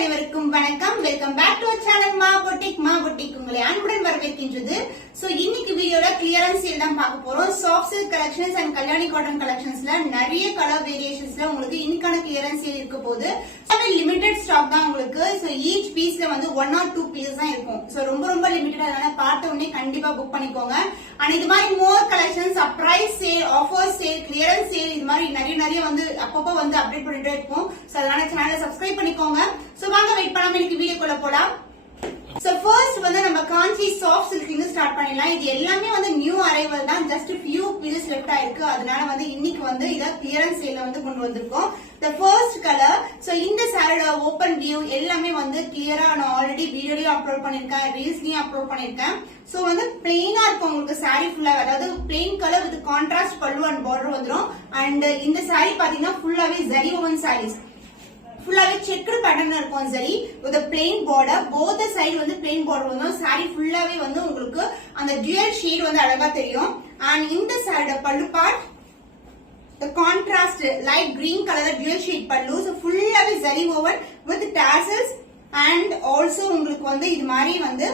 அனைவருக்கும் வணக்கம். Welcome back to our channel Maa boutique உங்களை அன்புடன் வரவேற்கின்றது. சோ இன்னைக்கு வீடியோல கிளியரன்ஸ் சேல் தான் பார்க்க போறோம். Soft silk collections and Kalyani cotton கலெக்ஷன்ஸ்ல நிறைய கலர் வேரியேஷன்ஸ்ல உங்களுக்கு இன்னைக்கான கிளியரன்ஸ் சேல் இருக்க போகுது. லிமிடெட் ஸ்டாக் தான் உங்களுக்கு. சோ ஈச் பீஸ்ல வந்து 1 or 2 பீசஸ் தான் இருக்கும். சோ ரொம்ப லிமிட்டட், அதனால பார்த்த உடனே கண்டிப்பா புக் பண்ணிக்கோங்க. அண்ட் இது மாதிரி மோர் collections, surprise sale, offer sale, clearance sale, இது மாதிரி நிறைய வந்து அப்பப்போ வந்து அப்டேட் பண்ணிட்டே இருக்கும். சோ அதனால சேனலை சப்ஸ்கிரைப் பண்ணிக்கோங்க. சோ வாங்க வெயிட் பண்ணாம இன்னைக்கு வீடியோக்குள்ள போலாம். சோ ஃபர்ஸ்ட் வந்து நம்ம காஞ்சி சாஃப்ட் சில்க்ல ஸ்டார்ட் பண்ணிடலாம். இது எல்லாமே வந்து நியூ அரைவல் தான், ஜஸ்ட் ஃபியூ பீசஸ் லெஃப்ட் ஆயிருக்கு. அதனால வந்து இன்னைக்கு வந்து இத கிளியரன்ஸ் சேல்ல வந்து கொண்டு வந்திருக்கோம். The first color, so இந்த சாரியோட ஓபன் வியூ எல்லாமே வந்து கிளியரா நான் ஆல்ரெடி வீடியோலயும் அப்லோட் பண்ணிருக்கேன், ரீல்ஸ்லயும் அப்லோட் பண்ணிருக்கேன். சோ வந்து பிளெயினா இருக்கும் உங்களுக்கு சாரி ஃபுல்லா, அதாவது பிளெயின் கலர் வித் கான்ட்ராஸ்ட் பல்லு அண்ட் பார்டர் வந்துரும். அண்ட் இந்த சாரி பாத்தீங்கன்னா ஃபுல்லாவே ஜரி ஓவன் சாரீஸ், ஃபுல்லாவே செக்குடு பேட்டர்ன் இருக்கும். சரி, with plain border, both side வந்து பிளெயின் பார்டர் வந்து சாரி ஃபுல்லாவே வந்து உங்களுக்கு அந்த டுயல் ஷேட் வந்து அழகா தெரியும். அண்ட் இந்த சாரியோட பல்லு part the contrast light green color dual shade pallu, so fullaவே zari woven with tassels and also உங்களுக்கு வந்து இது மாதிரி வந்து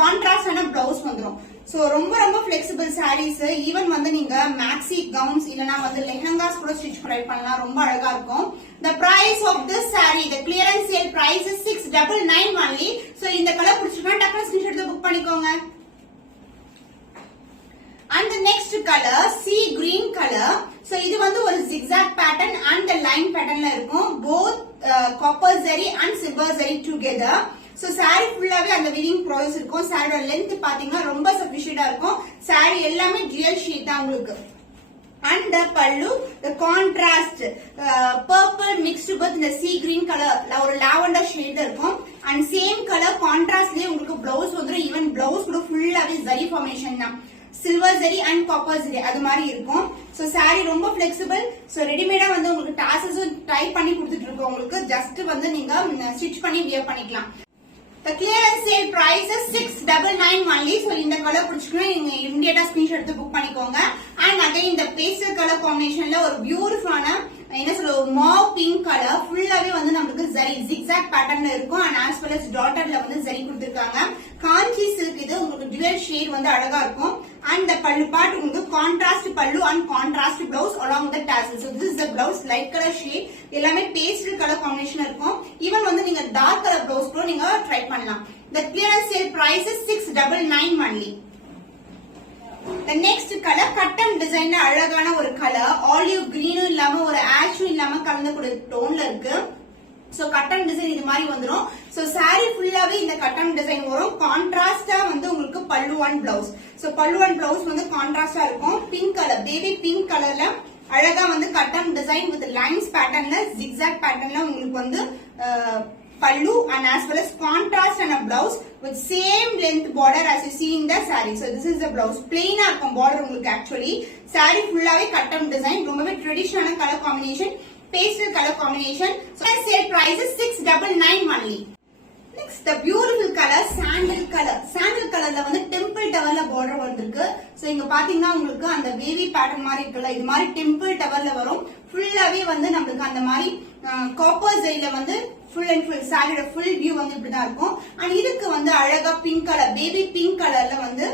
கான்ட்ராஸ்ட் ஆன பிளவுஸ் வந்துரும். சோ ரொம்ப flexible sarees, ஈவன் வந்து நீங்க maxi gowns இல்லனா வந்து லெஹங்காஸ் கூட ஸ்டிட்ச் பண்ணலாம், ரொம்ப அழகா இருக்கும். The price of this saree, the clearance sale price is 699 only. So இந்த கலர் பிடிச்சிருந்தா டக்குனு ஸ்கிரீன்ஷாட் எடுத்து புக் பண்ணிக்கோங்க. And the next color, sea green color. So இது வந்து ஒரு zigzag pattern and the line patternல இருக்கும். Both copper zari and silver zari together. So saree ஃபுல்லாவே அந்த weaving process இருக்கும். சாரியோட length பாத்தீங்கன்னா ரொம்ப sufficient-ஆ இருக்கும். saree எல்லாமே dual shade தான் உங்களுக்கு. And the pallu, the contrast purple mixed with the sea green color, ஒரு lavender shade இருக்கும். And same color contrastலயே உங்களுக்கு blouse வந்துரும். even blouse கூட ஃபுல்லாவே zari formation தான், silver zari and copper zari அது மாதிரி இருக்கும். சோ சாரி ரொம்ப பிளெக்சிபிள். சோ ரெடிமேடா வந்து உங்களுக்கு டாசல்ஸும் டைப் பண்ணி கொடுத்துட்டு இருக்கோம். உங்களுக்கு ஜஸ்ட் வந்து நீங்க ஸ்டிட்ச் பண்ணி வியர் பண்ணிக்கலாம். The clearance sale price is 699 only. So இந்த கலர் பிடிச்சிக்கணும், நீங்க இமிடியேட்டா ஸ்கிரீன்ஷாட் எடுத்து புக் பண்ணிக்கோங்க. அண்ட் அகைன் இந்த பேஸ்டல் கலர் காம்பினேஷன்ல ஒரு பியூட்டிஃபுல்லான என்ன சொல்லுவோம் மாவ் பிங்க் கலர், ஃபுல்லாவே வந்து நமக்கு ஜரி ஜிக்ஸாக் பேட்டர்ன்ல இருக்கும். அண்ட் ஆஸ் வெல் அஸ் டாட்டர்ல வந்து ஜரி கொடுத்திருக்காங்க. காஞ்சி சில்க், இது உங்களுக்கு டுவல் ஷேட் வந்து அழகா இருக்கும். அண்ட் the pallu part உங்களுக்கு கான்ட்ராஸ்ட் பல்லு and contrast blouse along with the tassels. So this is the blouse, light color shade, எல்லாமே பேஸ்டல் கலர் காம்பினேஷன் இருக்கும். ஈவன் வந்து நீங்க டார்க் கலர் பிளவுஸ் கூட நீங்க ட்ரை பண்ணலாம். The clearance sale price is 699 only. The next color cotton design அழகான ஒரு colour, olive கிரீனும் இல்லாம ஒரு ஆஷும் இல்லாம கலந்த கூட டோன்ல இருக்கு. சோ கட்டன் டிசைன் இது மாதிரி வந்துரும். சோ saree ஃபுல்லாவே இந்த கட்டன் டிசைன் வரும். கான்ட்ராஸ்டா வந்து உங்களுக்கு பல்லு அண்ட் பிளவுஸ். சோ பல்லு அண்ட் பிளவுஸ் வந்து கான்ட்ராஸ்டா இருக்கும். பிங்க் கலர், பேபி பிங்க் கலர்ல அழகா வந்து கட்டன் டிசைன் வித் லைன்ஸ் பேட்டர்ன்ல ஜிக்ஸாக் பேட்டர்ன்ல உங்களுக்கு வந்து pallu and as well as contrast and a blouse with same length border as you see in the saree. So this is the blouse, plain ஆ இருக்கும் border உங்களுக்கு. actually saree ஃபுல்லாவே கட்டன் design, ரொம்பவே traditional colour combination, pastel color combination. So sale price is 699 only. Next the beautiful color sandal color. Sandal colorல வந்து temple டவர்ல border வந்திருக்கு. So இங்க பாத்தீங்கன்னா உங்களுக்கு அந்த வேவி பேட்டர்ன் மாதிரி இருக்குல்ல, இது மாதிரி டெம்பிள் டவர்ல வரும். ஃபுல்லாவே வந்து நமக்கு அந்த மாதிரி காப்பர் ஜரியில வந்து ஃபுல் அண்ட் ஃபுல் சாரியோட ஃபுல் வியூ வந்து இப்படிதான் இருக்கும். அண்ட் இதுக்கு வந்து அழகா பிங்க் கலர், பேபி பிங்க் கலர்ல வந்து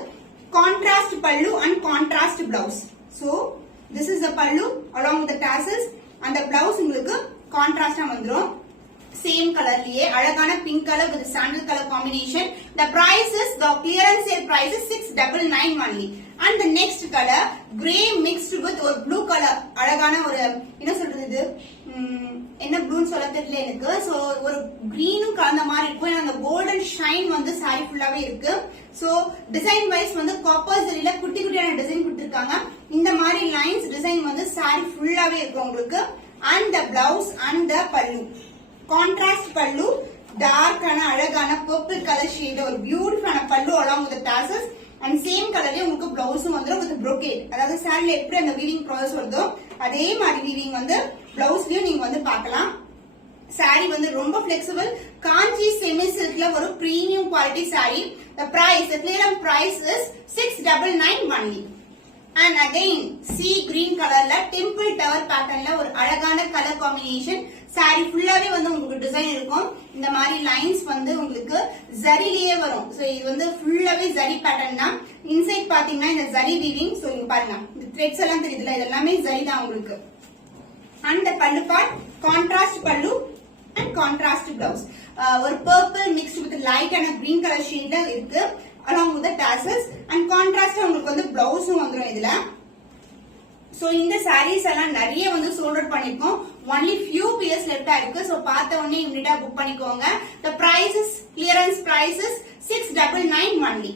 கான்ட்ராஸ்ட் பல்லு and contrast blouse. So this is the pallu along with the tassels. அந்த பிளவுஸ் உங்களுக்கு கான்ட்ராஸ்டா வந்துரும். சேம் கலர்லயே அழகான pink colour with sandal colour combination. The price is, the clearance sale price is 699 only. And the next color grey mixed with ஒரு blue colour, அழகான ஒரு என்ன சொல்றது, இது என்ன ப்ளூன்னு சொல்ல தெரியல எனக்கு. சோ ஒரு கிரீனும் கலந்த மாதிரி இருக்கும். அந்த கோல்டன் ஷைன் வந்து சாரி ஃபுல்லாவே இருக்கு. சோ டிசைன் வைஸ் வந்து காப்பர் ஜரியில குட்டி குட்டியான டிசைன் கொடுத்திருக்காங்க. இந்த மாதிரி லைன்ஸ் டிசைன் வந்து சாரி ஃபுல்லாவே இருக்கும் உங்களுக்கு. And the blouse and the pallu, contrast பல்லு, டார்க்கான அழகான பர்பிள் கலர் ஷேட், ஒரு பியூட்டிஃபுல்லான பல்லு along with the tassels. And same கலர்லயே உங்களுக்கு பிளவுஸும் வந்துடும் வித் brocade. அதாவது சாரில எப்படி அந்த வீவிங் ப்ராசஸ் வருதோ அதே மாதிரி வீவிங் வந்து பிளவுஸ்லயும் நீங்க வந்து பார்க்கலாம். சாரி வந்து ரொம்ப பிளெக்சிபிள். காஞ்சி செமி சில்க்ல ஒரு premium quality sorry. The price, the clearance price is 699 only. And again sea green colorல temple tower patternல ஒரு அழகான கலர் காம்பினேஷன். saree ஃபுல்லாவே வந்து உங்களுக்கு டிசைன் இருக்கும். இந்த மாதிரி லைன்ஸ் வந்து உங்களுக்கு ஜரிலேயே வரும். சோ இது வந்து ஃபுல்லாவே ஜரி பேட்டர்ன் தான். இன்சைட் பாத்தீங்கன்னா இந்த ஜரி வீவிங். சோ இங்க பாருங்க இந்த த்ரெட்ஸ் எல்லாம் தெரியுதுல, இது எல்லாமே ஜரி தான் உங்களுக்கு. அண்ட் the பல்லு பார்ட் கான்ட்ராஸ்ட் பல்லு அண்ட் கான்ட்ராஸ்ட் பிளவுஸ். ஒரு பர்பிள் மிக்ஸ்ட் வித் லைட்டான கிரீன் கலர் ஷேட்ல இருக்கு. along with the tassels and contrast உங்களுக்கு வந்து பிளவுஸும் வந்துரும் இதுல. சோ இந்த sarees எல்லாம் நிறைய வந்து sold out பண்ணிருக்கோம். only few pieces left ஆயிருக்கு. சோ பார்த்த உடனே இமிடியேட்டா புக் பண்ணிக்கோங்க. the prices clearance prices 699 only.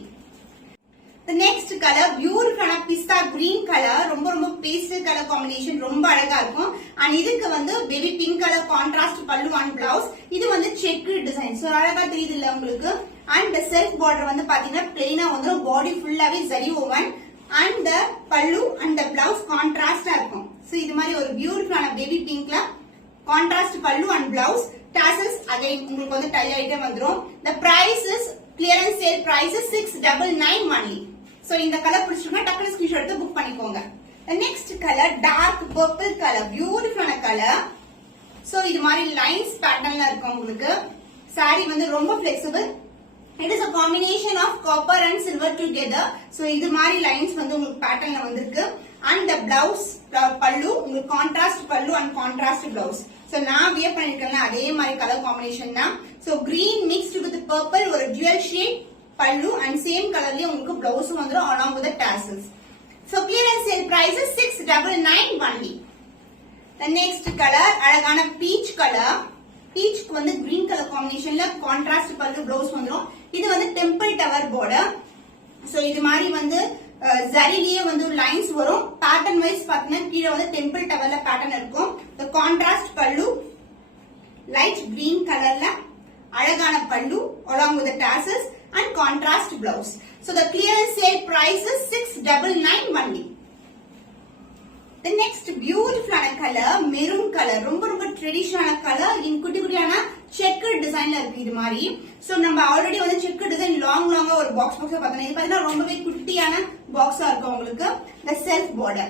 the next color beautiful pista green color, ரொம்ப ரொம்ப pastel color combination, ரொம்ப அழகா இருக்கும். and இதுக்கு வந்து baby pink color contrast pallu and blouse. இது வந்து checkered design. சோ அழகா தெரியுது இல்ல உங்களுக்கு. and the self border வந்து பாத்தீங்கன்னா plain ஆ வந்துரும். body ஃபுல்லாவே zari woven and the pallu and the blouse contrast இருக்கும். சோ இது மாதிரி ஒரு பியூட்டிஃபுல்லான baby pinkல contrast pallu and blouse, tassels again உங்களுக்கு வந்து tie item வந்துரும். the price is clearance sale price is 699 only. So இந்த கலர் பிடிச்சிருந்தா டக்குனு ஸ்கிரீன்ஷாட் எடுத்து புக் பண்ணிக்கோங்க. the next color dark purple color, பியூட்டிஃபுல்லான கலர். சோ இது மாதிரி லைன்ஸ் பேட்டர்ன்ல இருக்கும் உங்களுக்கு. saree வந்து ரொம்ப flexible. it is a combination of copper and silver together. so இது மாதிரி லைன்ஸ் வந்து உங்களுக்கு பேட்டர்ன்ல வந்திருக்கு. and the blouse pallu உங்களுக்கு contrast pallu and contrast blouse. so நான் wear பண்ணிருக்கேன் அதே மாதிரி கலர் காம்பினேஷன் தான். so green mixed with purple ஒரு dual shade pallu and same கலர்லயே உங்களுக்கு blouse வந்துரும் along with the tassels. so clearance sale price is 699 only. the next color அழகான peach color. பீச்க்கு வந்து கிரீன் கலர் காம்பினேஷன்ல கான்ட்ராஸ்ட் பல்லு blouse வந்துரும். இது வந்து டெம்பிள் டவர் பார்டர். சோ இது மாதிரி வந்து ஜரிலேயே வந்து லைன்ஸ் வரும். பேட்டர்ன் வைஸ் பாத்தீங்கன்னா கீழ வந்து டெம்பிள் டவர்ல பேட்டர்ன் இருக்கும். the contrast பல்லு லைட் கிரீன் கலர்ல அழகான பல்லு along with the tassels and contrast blouse. so the clearance sale price is 699 only. the next beautiful color maroon color, ரொம்ப ரொம்ப ட்ரெடிஷனல் கலர். இன் குட்டி குட்டியான செக்கர் டிசைன்ல இருக்கு இது மாதிரி. சோ நம்ம ஆல்ரெடி வந்து செக்கர் டிசைன் லாங்கா ஒரு பாக்ஸ் பார்த்தோம். இது பாத்தீங்கன்னா ரொம்பவே குட்டியான பாக்ஸா இருக்கும் உங்களுக்கு. the self border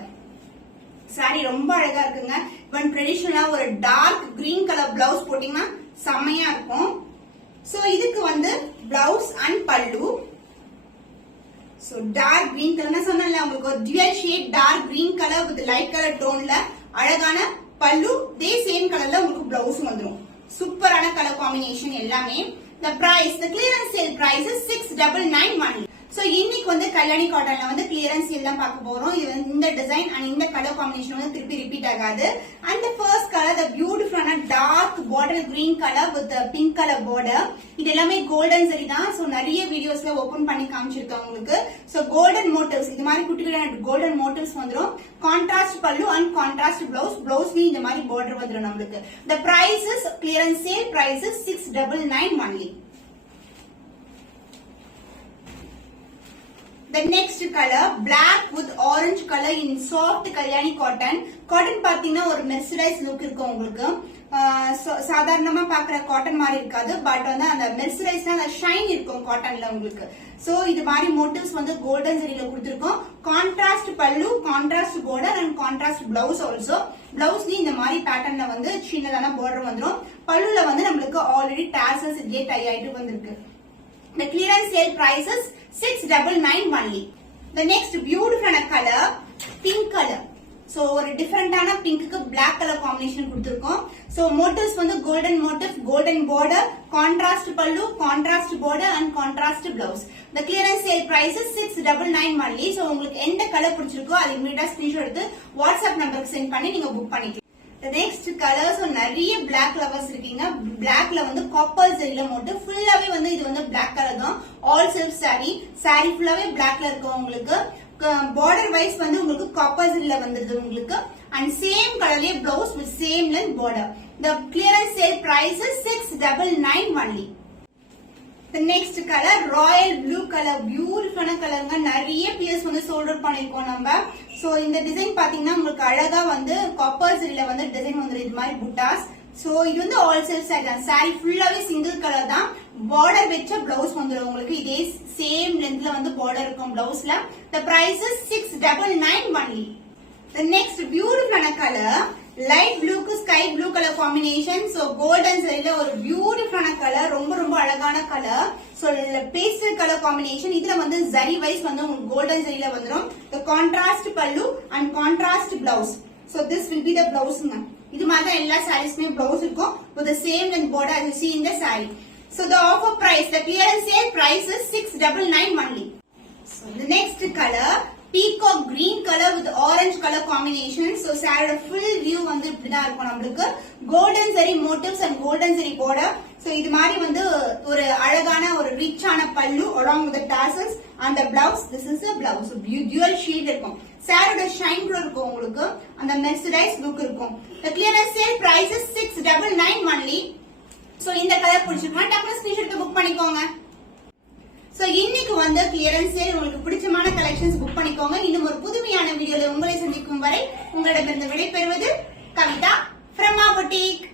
saree ரொம்ப அழகா இருக்குங்க. இவன் ட்ரெடிஷனலா ஒரு டார்க் கிரீன் கலர் பிளவுஸ் போட்டீங்கன்னா செமையா இருக்கும். சோ இதுக்கு வந்து பிளவுஸ் அண்ட் பல்லு. so dark green color நான் சொன்னேன்ல உங்களுக்கு ஒரு dual shade dark green color with light color toneல அழகான பல்லு, இதே சேம் கலர்ல உங்களுக்கு பிளவுஸ் வந்துரும். சூப்பரான கலர் காம்பினேஷன் எல்லாமே. the price the clearance sale price is 699 only. So இன்னைக்கு வந்து கல்யாணி காட்டன்ல வந்து கிளியரன்ஸ் எல்லாம் பார்க்க போறோம். இது இந்த டிசைன் அண்ட் இந்த கலர் காம்பினேஷன் வந்து திருப்பி ரிப்பீட் ஆகாது. And the first color the beautiful dark bottle green color with the pink color border. இது எல்லாமே கோல்டன் சரி தான். சோ நிறைய வீடியோஸ்ல ஓபன் பண்ணி காமிச்சிருக்கேன் உங்களுக்கு. சோ கோல்டன் மோட்டிவ்ஸ் இது மாதிரி குட்டி குட்டியான கோல்டன் மோட்டிவ்ஸ் வந்துரும். கான்ட்ராஸ்ட் பல்லு அண்ட் கான்ட்ராஸ்ட் பிளவுஸ், பிளவுஸ்லயும் இந்த மாதிரி பார்டர் வந்துரும் நம்மளுக்கு. the price is clearance sale price is 699 only. the next color black with orange color in soft kalyani cotton. cotton பாத்தீங்கன்னா ஒரு மெர்சரைஸ் லுக் இருக்கும் உங்களுக்கு. சாதாரணமா பாக்குற காட்டன் மாதிரி இருக்காது. பட் வந்து அந்த மெர்சரைஸ்ல அந்த ஷைன் இருக்கும் காட்டன்ல உங்களுக்கு. சோ இது மாதிரி மோட்டிவ்ஸ் வந்து கோல்டன் ஜரியில கொடுத்திருக்கோம். Contrast pallu, contrast border and contrast blouse also. பிளவுஸ்லயும் இந்த மாதிரி பேட்டர்ன்ல வந்து சின்னதான பார்டர் வந்துரும். பல்லுல வந்து நம்மளுக்கு ஆல்ரெடி டாசல்ஸ் இதே டை ஆயிட்டு வந்திருக்கு. the clearance sale price is 699 only. the next beautiful color pink color. so ஒரு டிஃபரண்டான பிங்க்கு பிளாக் கலர் காம்பினேஷன் கொடுத்திருக்கோம். so motifs வந்து golden motif, golden border, contrast pallu, contrast border and contrast blouse. the clearance sale price is 699 only. so உங்களுக்கு எந்த colour பிடிச்சிருக்கோ அது இமிடியேட்டா screenshot எடுத்து WhatsApp நம்பருக்கு send பண்ணி நீங்க புக் பண்ணிக்கலாம். the next colors நிறைய black lovers இருக்கீங்க. blackல வந்து copper ஜரில மோட்டிவ் ஃபுல்லாவே வந்து இது வந்து black கலர் தான். all silk saree ஃபுல்லாவே blackல இருக்கும் உங்களுக்கு. border wise வந்து உங்களுக்கு copper ஜரில வந்துருது உங்களுக்கு. and same கலர்லயே blouse with same length border. the clearance sale price is 699 only. the next color royal blue color, பியூட்டிஃபுல்லான கலருங்க. நிறைய பீஸ் வந்து சோல்ட் அவுட் பண்ணிருக்கோம் நம்ம. சோ இந்த டிசைன் பாத்தீங்கன்னா உங்களுக்கு அழகா வந்து காப்பர் ஜரில வந்து டிசைன் வந்துரும் இது மாதிரி புட்டாஸ். சோ இது வந்து ஆல் செல்ஃப் சாரி தான். சாரி ஃபுல்லாவே சிங்கிள் கலர் தான். பார்டர் வெச்ச பிளவுஸ் வந்துரும் உங்களுக்கு. இதே சேம் லென்த்ல வந்து பார்டர் இருக்கும் பிளவுஸ்ல. the price is 699 only. the next beautiful color light ப்ளூக்கு sky blue colour combination. So golden சரியில ஒரு பியூட்டிஃபுல்லான கலர், ரொம்ப ரொம்ப அழகான colour. So pastel colour combination. இதுல வந்து ஜரி வைஸ் வந்து உங்களுக்கு கோல்டன் சரியில வந்துரும். the contrast பல்லு and contrast blouse. so this will be the blouse. இது மாதிரி தான் எல்லா சாரீஸ்மே blouse இருக்கும் with the same length border as you see in the saree. so the offer price, the clearance sale price is 699 only. so the next color peacock green color with orange color combination. so saree full view வந்து இப்படிதான் இருக்கும். நமக்கு golden zari motifs and golden zari border. so இது மாதிரி வந்து ஒரு அழகான ஒரு ரிச்சான பல்லு along with the tassels and the blouse. this is a blouse, dual shade இருக்கும். சாரியோட ஷைன் கூட இருக்கும், உங்களுக்கு அந்த மெர்சரைஸ் லுக் இருக்கும். the clearance sale price is 699 only. so இந்த கலர் பிடிச்சிருக்கா டக்குனு ஸ்கிரீன்ஷாட் புக் பண்ணிக்கோங்க. சோ இன்னைக்கு வந்து கிளியரன்ஸ் சேல், உங்களுக்கு பிடிச்சமான கலெக்ஷன்ஸ் புக் பண்ணிக்கோங்க. இன்னும் ஒரு புதுமையான வீடியோல உங்களை சந்திக்கும் வரை உங்களிடமிருந்து விடைபெறுவது கவிதா from our boutique.